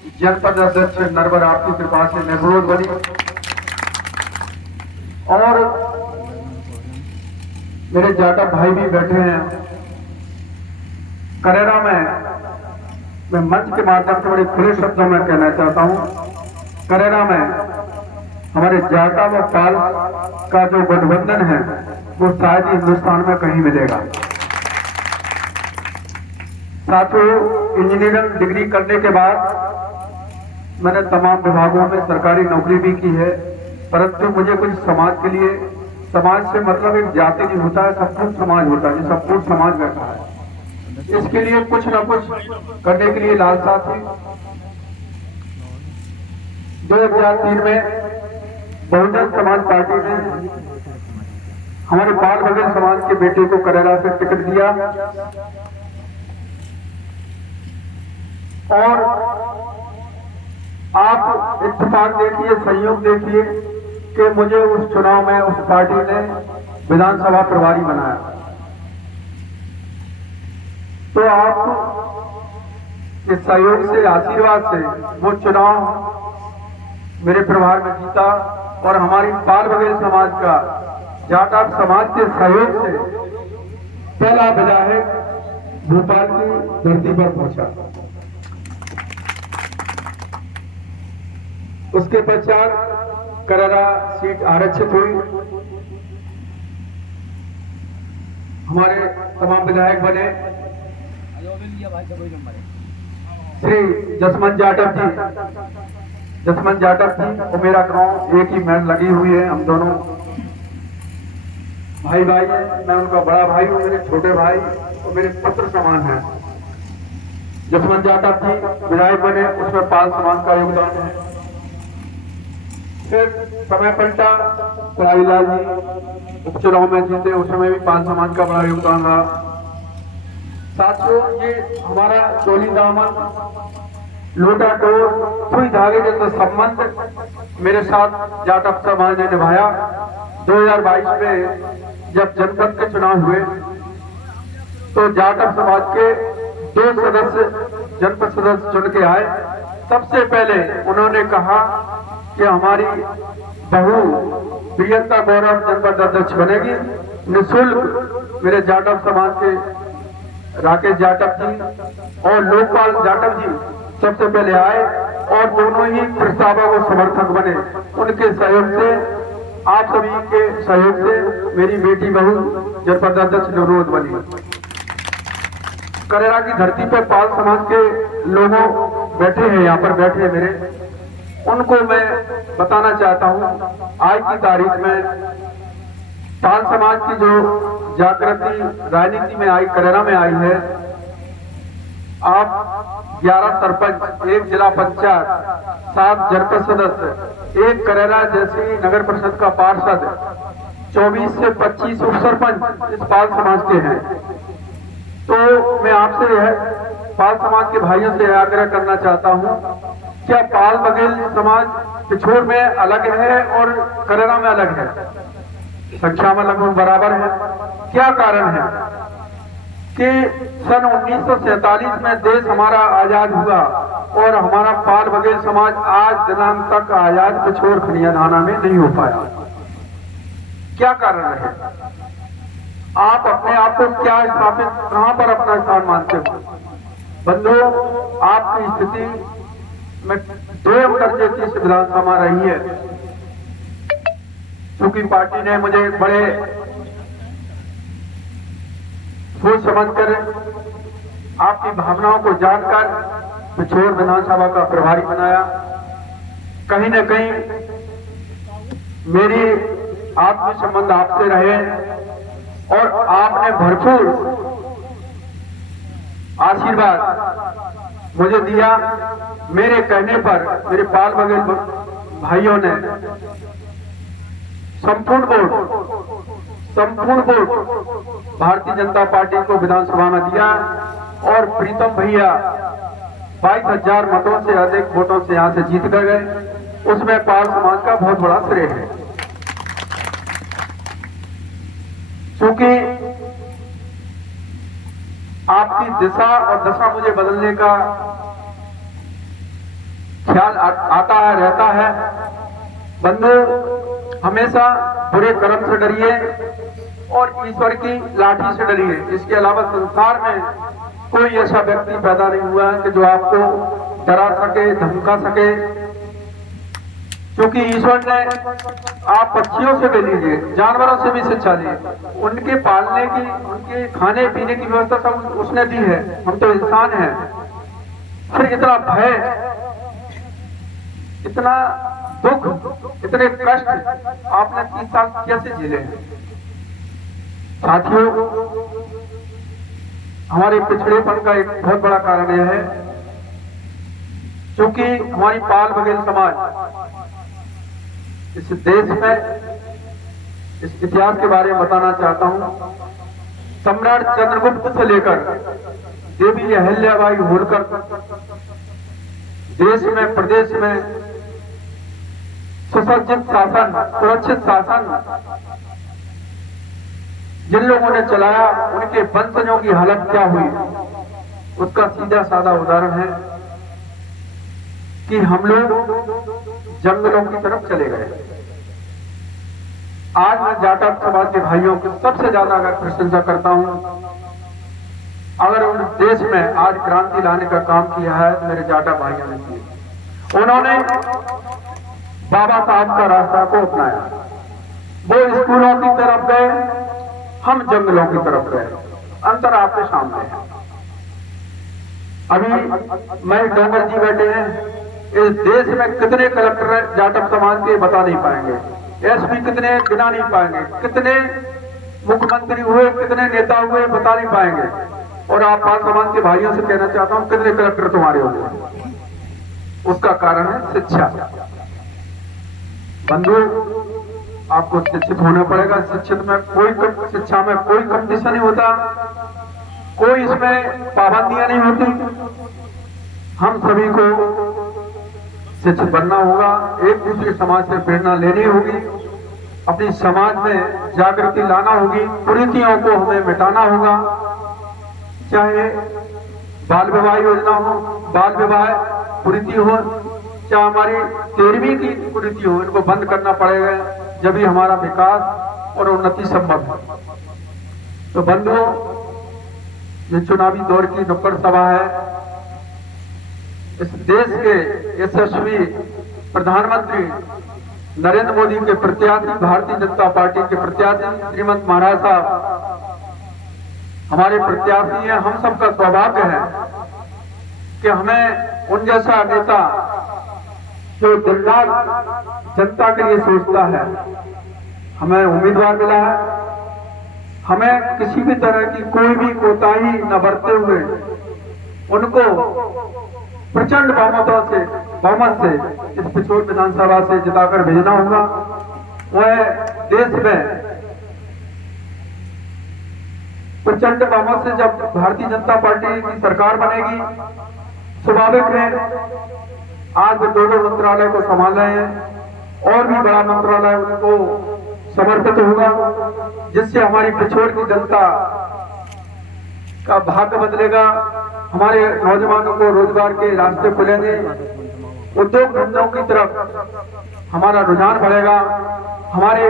जनपद अध्यक्ष नरवर आपकी कृपा से निर्विरोध बनी और मेरे जाटव भाई भी बैठे हैं। करेरा में मैं मंच के माध्यम से बड़े खुले शब्दों में कहना चाहता हूं, करेरा में हमारे जाटव व पाल का जो गठबंधन है वो शायद ही हिंदुस्तान में कहीं मिलेगा। साथियों, इंजीनियरिंग डिग्री करने के बाद मैंने तमाम विभागों में सरकारी नौकरी भी की है, परंतु मुझे कुछ समाज के लिए, समाज से मतलब एक जाति नहीं होता है, संपूर्ण समाज होता है, संपूर्ण समाज बैठा है। इसके लिए कुछ न कुछ करने के लिए लालसा थी। 2003 में बहुजन समाज पार्टी ने हमारे बाल बघेल समाज के बेटे को करेरा से टिकट दिया और आप इत्तेफाक देखिए, संयोग देखिए कि मुझे उस चुनाव में उस पार्टी ने विधानसभा प्रभारी बनाया। तो आप इस सहयोग से, आशीर्वाद से वो चुनाव मेरे प्रभार में जीता और हमारी बाल बघेल समाज का, जाटव समाज के सहयोग से पहला विधायक भोपाल की धरती पर पहुंचा। उसके पश्चात करेरा सीट आरक्षित हुई। हमारे तमाम विधायक बने श्री जसमंत जाटव जी, जसमंत जाटव जी और मेरा गांव एक ही मैन लगी हुई है। हम दोनों भाई भाई हैं। मैं उनका बड़ा भाई हूँ, मेरे छोटे भाई और मेरे पुत्र समान हैं। जसमंत जाटव जी विधायक बने, उसमें पाल समाज का योगदान है। फिर समय पलटा, पराईलाल जी उपचुनाव में जीते, उस समय भी पाल समाज का बड़ा योगदान रहा। साथियों, ये हमारा चोली दामन, लोटा डोर, सुई धागे जैसा संबंध मेरे साथ जाटव समाज ने निभाया। 2022 में जब जनपद के चुनाव हुए तो जाटव समाज के 2 सदस्य जनपद सदस्य चुन के आए। सबसे पहले उन्होंने कहा कि हमारी बहू प्रियंका गौरव जनपद अध्यक्ष बनेगी। निःशुल्क मेरे जाटव समाज के राकेश जाटव जी और लोकपाल जाटव जी सबसे पहले आए और दोनों ही प्रस्तावों को समर्थक बने। उनके सहयोग से, आप सभी के सहयोग से मेरी बेटी बहू जनपद अध्यक्ष निर्विरोध बनी। करेरा की धरती पर पाल समाज के लोगों बैठे हैं, यहाँ पर बैठे हैं मेरे, उनको मैं बताना चाहता हूं आज की तारीख में पाल समाज की जो जागृति राजनीति में आई, करेरा में आई है। आप 11 सरपंच, 1 जिला पंचायत, 7 जनपद सदस्य, 1 करेरा जैसी नगर परिषद का पार्षद, 24 से 25 उप सरपंच इस पाल समाज के हैं। तो मैं आपसे पाल समाज के भाइयों से आग्रह करना चाहता हूं, क्या पाल बघेल समाज पिछोर में अलग है और करेरा में अलग है? संख्या में लगभग बराबर है। क्या कारण है कि सन 1947 में देश हमारा आजाद हुआ और हमारा पाल बघेल समाज आज दिनांक तक आजाद पिछोर खनिया थाना में नहीं हो पाया? क्या कारण है? आप अपने आप को क्या स्थापित, कहां पर अपना स्थान मानते हो? बंधुओं, आपकी स्थिति में 2 दर्जे की विधानसभा रही है। क्योंकि पार्टी ने मुझे बड़े सोच समझकर, आपकी भावनाओं को जानकर पिछोर विधानसभा का प्रभारी बनाया। कहीं न कहीं मेरी आत्म संबंध आपसे रहे और आपने भरपूर आशीर्वाद मुझे दिया। मेरे कहने पर मेरे पाल बघेल भाइयों ने संपूर्ण वोट भारतीय जनता पार्टी को विधानसभा में दिया और प्रीतम भैया 22,000 मतों से अधिक वोटों से यहां से जीत कर गए। उसमें पाल समाज का बहुत बड़ा श्रेय है। क्योंकि आपकी दिशा और दशा मुझे बदलने का ख्याल आता है, रहता है। बंधु, हमेशा बुरे कर्म से डरिए और ईश्वर की लाठी से डरिए। इसके अलावा संसार में कोई ऐसा व्यक्ति पैदा नहीं हुआ है कि जो आपको डरा सके, धमका सके। क्योंकि ईश्वर ने, आप पक्षियों से भी लीजिए, जानवरों से भी शिक्षा ली, उनके पालने की, उनके खाने पीने की व्यवस्था सब उसने दी है। हम तो इंसान हैं। फिर इतना भय, इतना दुख, इतने कष्ट आपने 30 साल कैसे झेले हैं? साथियों, हमारे पिछड़ेपन का एक बहुत बड़ा कारण यह है, क्योंकि हमारी पाल बघेल समाज इस देश में, इस इतिहास के बारे में बताना चाहता हूं। सम्राट चंद्रगुप्त से लेकर देवी अहिल्याबाई होलकर देश में, प्रदेश में सुसज्जित शासन, सुरक्षित शासन जिन लोगों ने चलाया, उनके वंशजों की हालत क्या हुई, उसका सीधा साधा उदाहरण है कि हम लोग जंगलों की तरफ चले गए। आज मैं जाटव समाज के भाइयों की सबसे ज्यादा अगर प्रशंसा करता हूं, अगर उन देश में आज क्रांति लाने का काम किया है तो मेरे जाटव भाइयों ने किया। उन्होंने बाबा साहब का रास्ता को अपनाया। वो स्कूलों की तरफ गए, हम जंगलों की तरफ गए। अंतर आपके सामने है। अभी मैं डोंगर जी बैठे हैं, इस देश में कितने कलेक्टर जाटव समाज के बता नहीं पाएंगे, एसपी कितने गिना नहीं पाएंगे, कितने मुख्यमंत्री हुए, कितने नेता हुए बता नहीं पाएंगे। और आप पाल समाज के भाइयों से कहना चाहता हूं, कितने कलेक्टर तुम्हारे होंगे? उसका कारण है शिक्षा। बंधु, आपको शिक्षित होना पड़ेगा। शिक्षित में कोई, शिक्षा में कोई कंपटीशन नहीं होता, कोई इसमें पाबंदियां नहीं होती। हम सभी को शिक्षित बनना होगा, एक दूसरे समाज से प्रेरणा लेनी होगी, अपनी समाज में जागृति लाना होगी, कुरीतियों को हमें मिटाना होगा। चाहे बाल विवाह योजना हो, बाल विवाह कुरीति हो, चाहे हमारी 13वीं की कुरीति हो, इनको बंद करना पड़ेगा, जब ही हमारा विकास और उन्नति संभव है। तो बंधुओं, ये चुनावी दौर की नुक्कड़ सभा है। इस देश के यशस्वी प्रधानमंत्री नरेंद्र मोदी के प्रत्याशी, भारतीय जनता पार्टी के प्रत्याशी श्रीमंत महाराज साहब हमारे प्रत्याशी हैं। हम सबका सौभाग्य है कि हमें उन जैसा नेता जो दिन रात जनता के लिए सोचता है, हमें उम्मीदवार मिला है। हमें किसी भी तरह की कोई भी कोताही न बरतते हुए उनको प्रचंड बहुमत से इस पिछोर विधानसभा से जिताकर भेजना होगा। वह देश में प्रचंड बहुमत से जब भारतीय जनता पार्टी की सरकार बनेगी, स्वाभाविक है आज वो 2 मंत्रालय को संभाल रहे हैं और भी बड़ा मंत्रालय उनको समर्पित होगा, जिससे हमारी पिछोर की जनता का भाग्य बदलेगा। हमारे नौजवानों को रोजगार के रास्ते खुलेंगे, उद्योग धंधों की तरफ हमारा रुझान बढ़ेगा। हमारे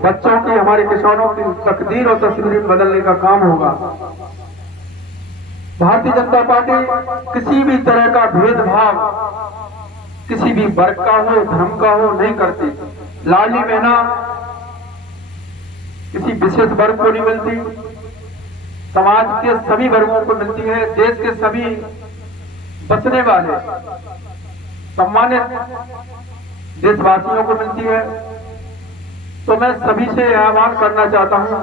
बच्चों की, हमारे किसानों की तकदीर और तस्वीर बदलने का काम होगा। भारतीय जनता पार्टी किसी भी तरह का भेदभाव किसी भी वर्ग का हो, धर्म का हो, नहीं करती। लाडली बहना किसी विशेष वर्ग को नहीं मिलती, समाज के सभी वर्गों को मिलती है। देश के सभी बचने वाले सम्मानित देशवासियों को मिलती है। तो मैं सभी से आह्वान करना चाहता हूं,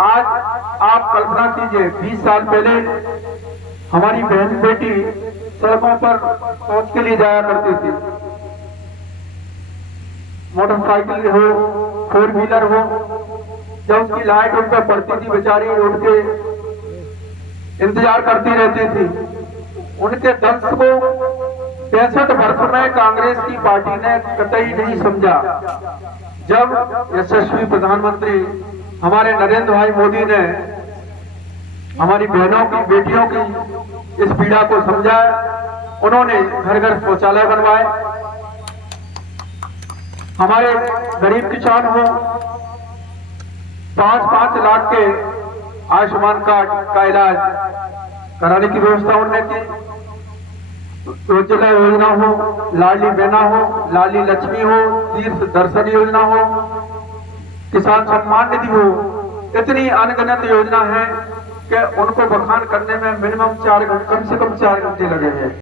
आज आप कल्पना कीजिए 20 साल पहले हमारी बहन बेटी सड़कों पर शौच के लिए जाया करती थी। मोटरसाइकिल हो, 4 व्हीलर हो, जब उसकी लाइट उन पर पड़ती थी, बेचारी उठ के इंतजार करती रहती थी। उनके दर्द को 65 वर्ष में कांग्रेस की पार्टी ने कतई नहीं समझा। जब यशस्वी प्रधानमंत्री हमारे नरेंद्र भाई मोदी ने हमारी बहनों की, बेटियों की इस पीड़ा को समझा उन्होंने घर घर शौचालय बनवाए। हमारे गरीब किसान हो 5-5 लाख के आयुष्मान कार्ड का इलाज कराने की व्यवस्था उन्होंने की। उज्ज्वला योजना हो, लाडली बहना हो, लाडली लक्ष्मी हो, तीर्थ दर्शन योजना हो, किसान सम्मान निधि हो, इतनी अनगिनत योजना है कि उनको बखान करने में मिनिमम कम से कम 4 घंटे लगे हैं।